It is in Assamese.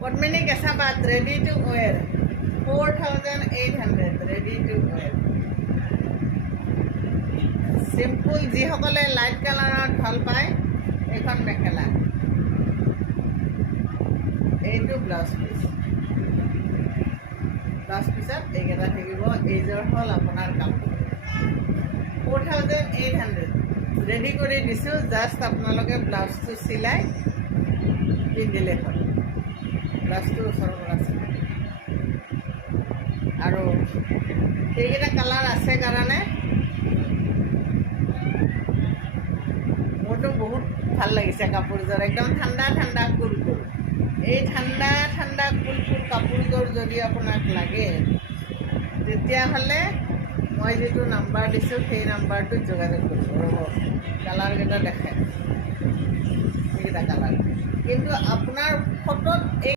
Padmini Kesabat ready to wear 4,800 ready to wear. Simple যিসকলে লাইট কালাৰত ভাল পায় এইখন মেখেলা এইটো ব্লাউজ পিছত এইকেইটা থাকিব এইযোৰ হ'ল আপোনাৰ কাপোৰ 4,800 ৰেডি কৰি দিছোঁ জাষ্ট আপোনালোকে ব্লাউজটো চিলাই পিন্ধিলে হ'ল ব্লাউজটো ওচৰৰ পৰা চিলাই আৰু সেইকেইটা কালাৰ আছে কাৰণে মোৰতো বহুত ভাল লাগিছে কাপোৰযোৰ একদম ঠাণ্ডা ঠাণ্ডা কুল কুল এই ঠাণ্ডা ঠাণ্ডা কুল কুল কাপোৰযোৰ যদি আপোনাক লাগে তেতিয়াহ'লে মই যিটো নাম্বাৰ দিছোঁ সেই নাম্বাৰটোত যোগাযোগ কৰিব ৰ'ব কালাৰকেইটা দেখাই সেইকেইটা কালাৰ কিন্তু আপোনাৰ ফটোত